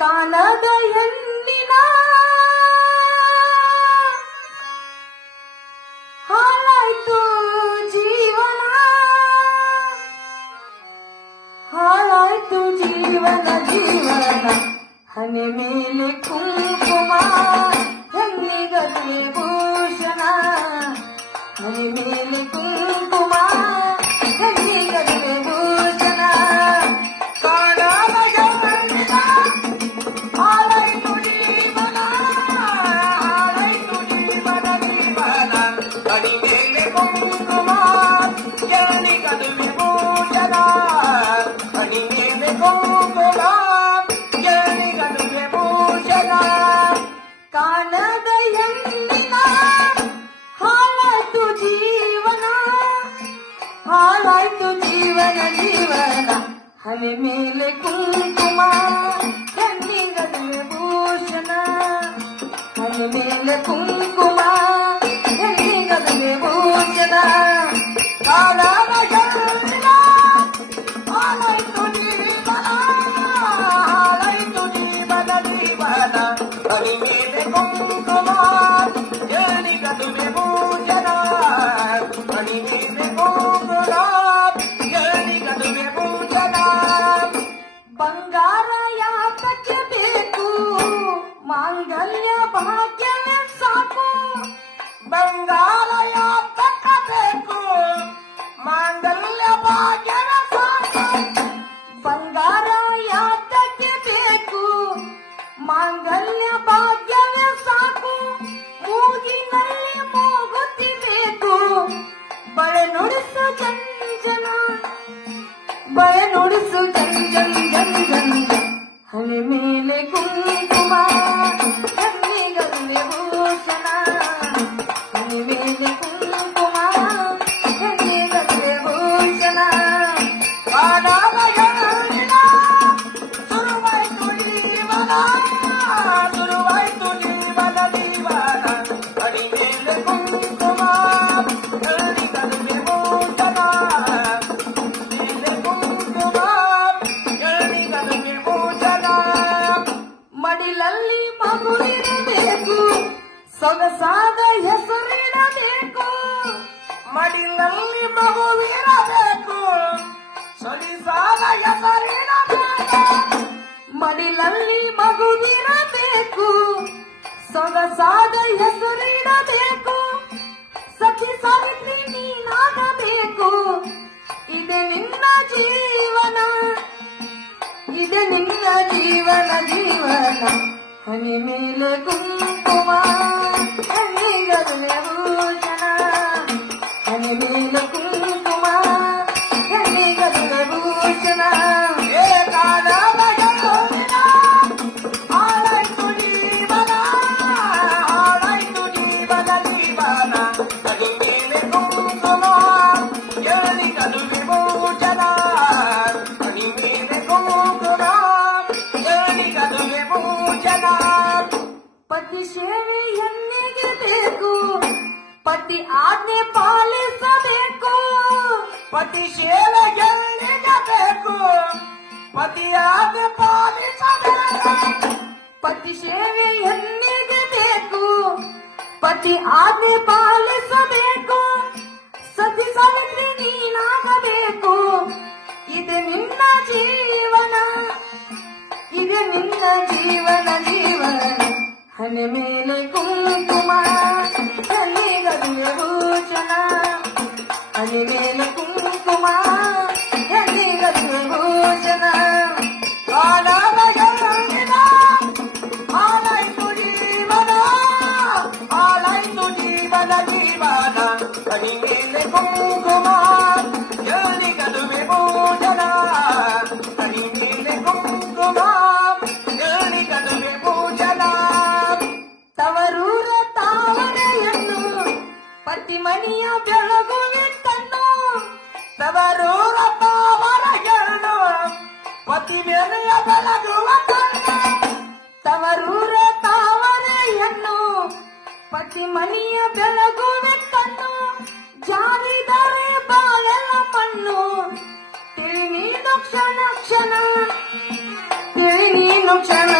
ಕಾಣದ ಹೆಣ್ಣಿನ ಹಾಳಾಯ್ತು ಜೀವನ, ಹಾಳಾಯ್ತು ಜೀವನ ಜೀವನ. ಹಣೆ ಮೇಲೆ ಕುಂಕುಮ ಹೆಣ್ಣಿಗದೆ ಭೂಷಣ, ಹಣೆ ಮೇಲೆ ಕುಂಕುಮ ಹೆಣ್ಣಿಗದೆ ಭೂಷಣ. ಕಾಣದ ಹೆಣ್ಣಿನ ಹಾಳಾಯ್ತು ಜೀವನ, ಹಾಳಾಯ್ತು ಜೀವನ ಜೀವನ. ಹಣೆ ಮೇಲೆ ಕುಂಕುಮ ಹೆಣ್ಣಿಗದೆ ಭೂಷಣ, ಹಣೆ ಮೇಲೆ ಕುಂಕುಮ ಹೆಣ್ಣಿಗದೆ ಭೂಷಣ. ಕಾಣದ ಹೆಣ್ಣಿನ ಹಾಳಾಯ್ತು ಜೀವನ, ಹಾಳಾಯ್ತು ಜೀವನ ಜೀವನ. ಹಣೆ ಮೇಲೆ ಕುಂಕುಮ ಹೆಣ್ಣಿಗದೆ ಭೂಷಣ, ಹಣೆ ಮೇಲೆ ಕುಂಕುಮ ಹೆಣ್ಣಿಗದೆ ಭೂಷಣ. ಕಾಣದ ಹೆಣ್ಣಿನ ಹಾಳಾಯ್ತು ಜೀವನ, ಹಾಳಾಯ್ತು ಜೀವನ ಜೀವನ. ಹಣೆ ಮೇಲೆ ಕುಂಕುಮ ಹೆಣ್ಣಿಗದೆ ಭೂಷಣ, ಹಣೆ ಮೇಲೆ ಕುಂಕುಮ ಹೆಣ್ಣಿಗದೆ ಭೂಷಣ. ಬಂಗಾರ ಯಾತಕ್ಕೆ ಬೇಕು, ಮಾಂಗಲ್ಯ ಭಾಗ್ಯವೇ ಸಾಕು. ಬಂಗಾರ ಯಾತಕ್ಕೆ ಬೇಕು, ಮಾಂಗಲ್ಯ ಭಾಗ್ಯವೇ ಸಾಕು. ಬಂಗಾರ ಯಾತಕ್ಕೆ ಬೇಕು, ಮಾಂಗಲ್ಯ ಭಾಗ್ಯವೇ ಸಾಕು. ಮೂಗಿನಲ್ಲಿ ಮೂಗುತಿ ಬೇಕು, ಬಳೆ ನುಡಿಸು ಜಂಜನ, ಬಳೆ ನುಡಿಸು ಜಂಜನ್ ಜಂಜನ್. ಹಣೆ ಮೇಲೆ ಕುಂಕುಮ ಹೆಣ್ಣಿಗದೆ ಭೂಷಣ, ಹಣೆ ಮೇಲೆ ಕುಂಕುಮ ಹೆಣ್ಣಿಗದೆ ಭೂಷಣ. ಕಾಣದ ಹೆಣ್ಣಿನ ಶುರುವಾಯ್ತು ಜೀವನ, ಶುರುವಾಯ್ತು ಜೀವನ ಜೀವನ. ಹಣೆ ಮೇಲೆ ಕುಂಕುಮ ಹೆಣ್ಣಿಗದೆ ಭೂಷಣ, ಮೇಲೆ ಕುಂಕುಮ ಹೆಣ್ಣಿಗದೆ ಭೂಷಣ. ಮಡಿಲಲ್ಲಿ ಮಗುವಿರಬೇಕು, ಸೊಗಸಾದ ಹೆಸರಿಡಬೇಕು. ಮಡಿಲಲ್ಲಿ ಮಗುವಿರಬೇಕು, ಸೊಗಸಾದ ಹೆಸರಿಡಬೇಕು. ಮಡಿಲಲ್ಲಿ ಮಗುವಿರಬೇಕು, ಸೊಗಸಾದ ಹೆಸರಿಡಬೇಕು. ಸಖಿ ಸಾವಿತ್ರಿ ನೀನಾಗಬೇಕು, ಇದೆ ನಿನ್ನ ಜೀವನ, ಇದೆ ನಿನ್ನ ಜೀವನ ಜೀವನ. ಹಣೆ ಮೇಲೆ ಕುಂಕುಮ ಹೆಣ್ಣಿಗದೆ ಭೂಷಣ, ಹಣೆ ಮೇಲೆ ಕುಂಕುಮ ಹೆಣ್ಣಿಗದೆ ಭೂಷಣ. ಕಾಣದ ಹೆಣ್ಣಿನ ಹಾಳಾಯ್ತು ಜೀವನ, ಹಾಳಾಯ್ತು ಜೀವನ ಜೀವನ. ಹಣೆ ಮೇಲೆ ಕುಂಕುಮ ಹೆಣ್ಣಿಗದೆ ಭೂಷಣ, ಹಣೆ ಮೇಲೆ ಕುಂಕುಮ ಹೆಣ್ಣಿಗದೆ ಭೂಷಣ. ಪತಿ ಸೇವೆ ಹೆಣ್ಣಿಗೆ ಬೇಕು, ಪತಿ ಆಜ್ಞೆ ಪಾಲಿಸಬೇಕು. ಪತಿ ಸೇವೆ ಹೆಣ್ಣಿಗೆ ಬೇಕು, ಪತಿ ಆಜ್ಞೆ ಪಾಲಿಸಬೇಕು. ಪತಿ ಸೇವೆ ಹೆಣ್ಣಿಗೆ ಬೇಕು, ಪತಿ ಆಜ್ಞೆ ಪಾಲಿಸಬೇಕು. ಸತಿ ಸಾವಿತ್ರಿ ನೀನಾಗಬೇಕು, ಇದೆ ನಿನ್ನ ಜೀವನ, ಇದೆ ನಿನ್ನ ಜೀವನ ಜೀವನ. ಹಣೆ ಮೇಲೆ ಕುಂಕುಮ ಹೆಣ್ಣಿಗದೆ ಭೂಷಣ, ಹಣೆ ಮೇಲೆ ಕುಂಕುಮ ಹೆಣ್ಣಿಗದೆ ಭೂಷಣ. ಕಾಣದ ಹೆಣ್ಣಿನ ಹಾಳಾಯ್ತು ಜೀವನ, ಹಾಳಾಯ್ತು ಜೀವನ ಜೀವನ. ಹಣೆ ಮೇಲೆ ಕುಂಕುಮ ಹೆಣ್ಣಿಗದೆ ಭೂಷಣ, ಹಣೆ ಮೇಲೆ ಕುಂಕುಮ ಹೆಣ್ಣಿಗದೆ ಭೂಷಣ. ತವರೂರ ತಾವರೆಯನ್ನು ಪತಿ ಮಣಿಯ ಬೆಳಗುವಿಟ್ಟನ್ನು, ತವರೂರ ತಾವರೆಯನ್ನು ಪತಿ ಮಣಿಯ ಬೆಳಗುವ ಕಣ್ಣು. ತವರೂರ ತಾವರೆಯನ್ನು ಪತಿ ಮಣಿಯ ಬೆಳಗುವಿಟ್ಟನ್ನು, ಜಾರಿದರೆ ಬಾಳೆಲ್ಲ ಮಣ್ಣು. ತಿಳಿ ನೀನು ಕ್ಷಣ ಕ್ಷಣ, ತಿಳಿ ನೀನು ಕ್ಷಣ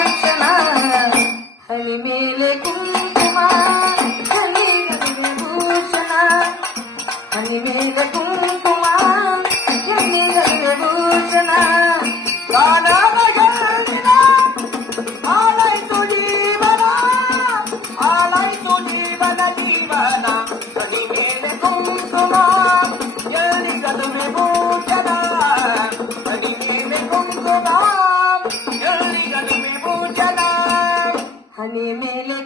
ಹನಿ ಮೇಲೆ